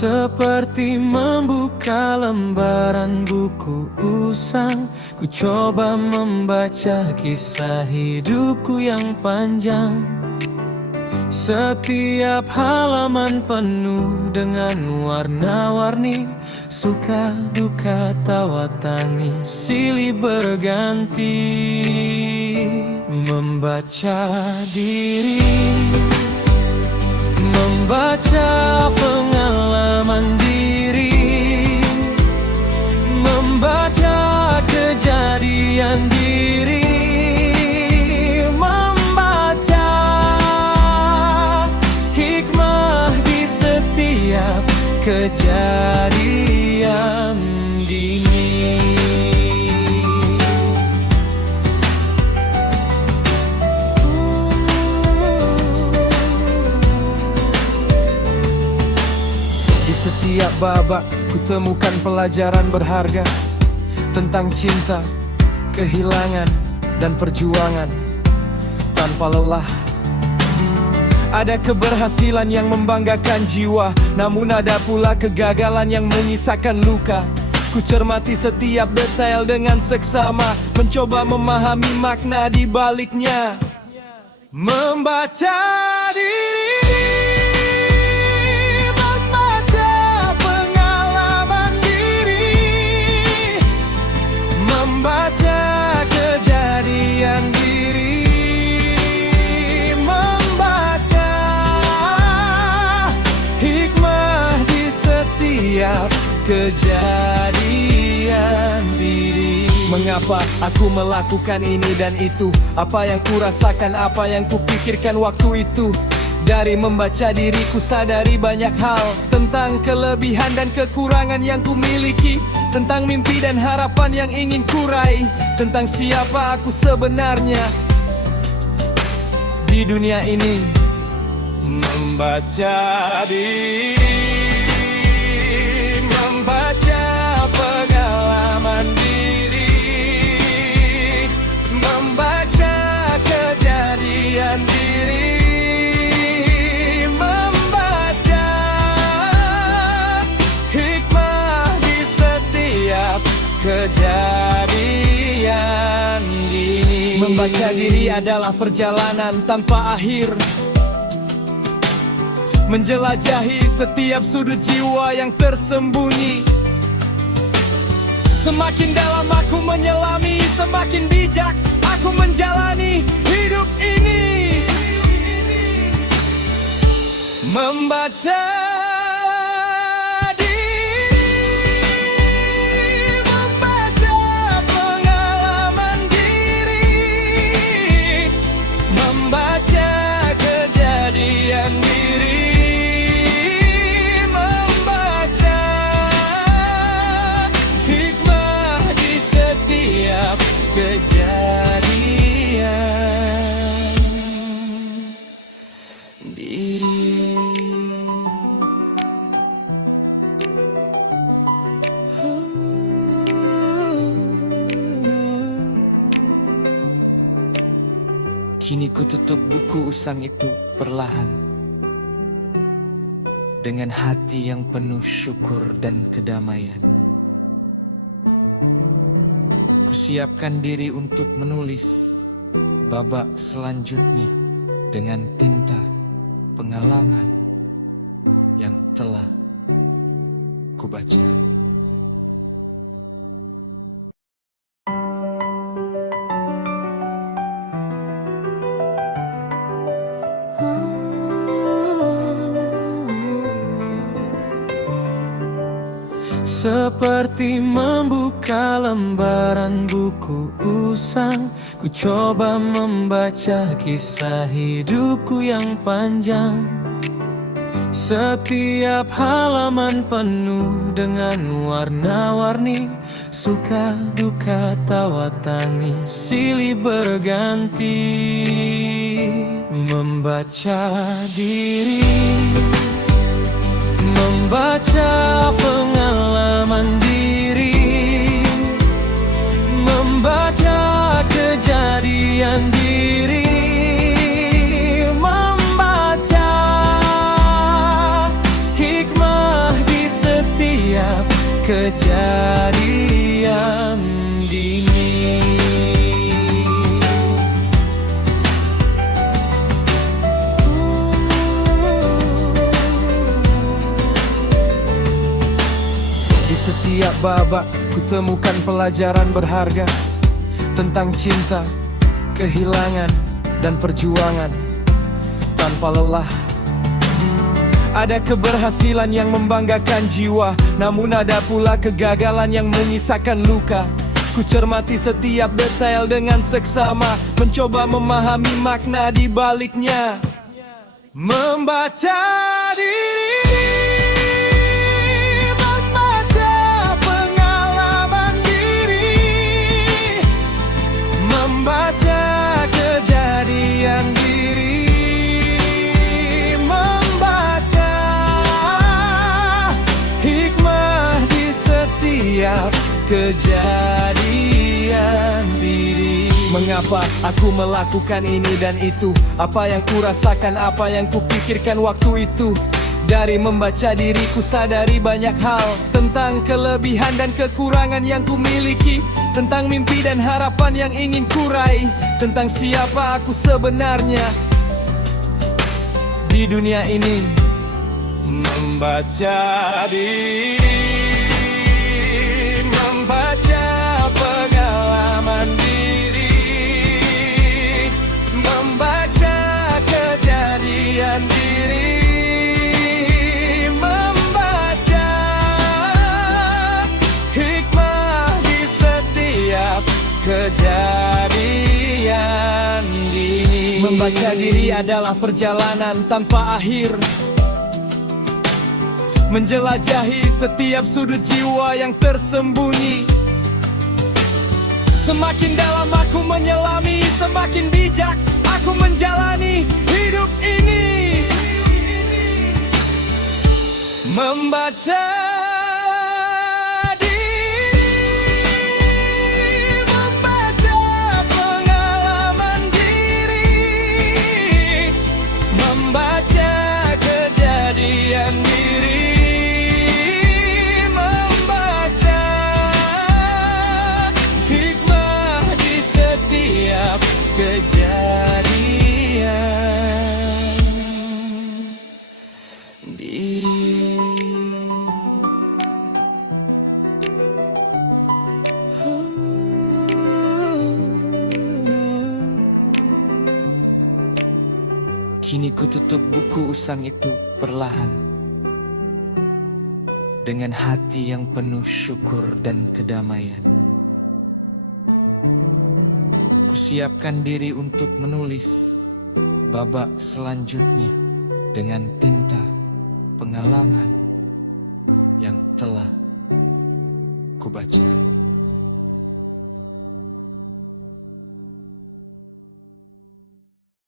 Seperti membuka lembaran buku usang, ku coba membaca kisah hidupku yang panjang. Setiap halaman penuh dengan warna-warni, suka, duka, tawa, tangis, silih berganti. Membaca diri, membaca pengalaman diri, membaca kejadian diri, membaca hikmah di setiap kejadian dini. Setiap babak ku temukan pelajaran berharga tentang cinta, kehilangan, dan perjuangan tanpa lelah. Ada keberhasilan yang membanggakan jiwa, namun ada pula kegagalan yang menyisakan luka. Ku cermati setiap detail dengan seksama, mencoba memahami makna di baliknya. Membaca diri, membaca kejadian diri, membaca hikmah di setiap kejadian diri. Mengapa aku melakukan ini dan itu? Apa yang ku rasakan, apa yang ku pikirkan waktu itu? Dari membaca diriku sadari banyak hal tentang kelebihan dan kekurangan yang ku miliki, tentang mimpi dan harapan yang ingin ku raih, tentang siapa aku sebenarnya di dunia ini. Membaca diri, membaca pengalaman diri, membaca kejadian diri, kejadian ini. Membaca diri adalah perjalanan tanpa akhir, menjelajahi setiap sudut jiwa yang tersembunyi. Semakin dalam aku menyelami, semakin bijak aku menjalani hidup ini. Membaca kejadian diri. Kini ku tutup buku usang itu perlahan, dengan hati yang penuh syukur dan kedamaian. Kusiapkan diri untuk menulis babak selanjutnya dengan tinta pengalaman yang telah kubaca. Seperti membuka lembaran buku usang, ku coba membaca kisah hidupku yang panjang. Setiap halaman penuh dengan warna-warni, suka, duka, tawa, tangis, silih berganti. Membaca diri, membaca pengalaman diri, membaca kejadian diri, membaca hikmah di kejadian dini. Di setiap babak ku temukan pelajaran berharga tentang cinta, kehilangan, dan perjuangan tanpa lelah. Ada keberhasilan yang membanggakan jiwa, namun ada pula kegagalan yang menyisakan luka. Ku cermati setiap detail dengan seksama, mencoba memahami makna di baliknya. Membaca diri, membaca pengalaman diri, membaca kejadian diri, membaca hikmah di setiap kejadian diri. Mengapa aku melakukan ini dan itu? Apa yang ku rasakan, apa yang ku pikirkan waktu itu? Dari membaca diriku sadari banyak hal tentang kelebihan dan kekurangan yang ku miliki, tentang mimpi dan harapan yang ingin ku raih, tentang siapa aku sebenarnya di dunia ini. Membaca diri, membaca pengalaman diri, membaca kejadian diri, membaca hikmah di setiap kejadian dini. Membaca diri adalah perjalanan tanpa akhir, menjelajahi setiap sudut jiwa yang tersembunyi. Semakin dalam aku menyelami, semakin bijak aku menjalani hidup ini. Membaca diri, membaca pengalaman diri, membaca kejadian diri, membaca hikmah di setiap kejadian diri. Kini ku tutup buku usang itu perlahan, dengan hati yang penuh syukur dan kedamaian. Kusiapkan diri untuk menulis babak selanjutnya dengan tinta pengalaman yang telah kubaca.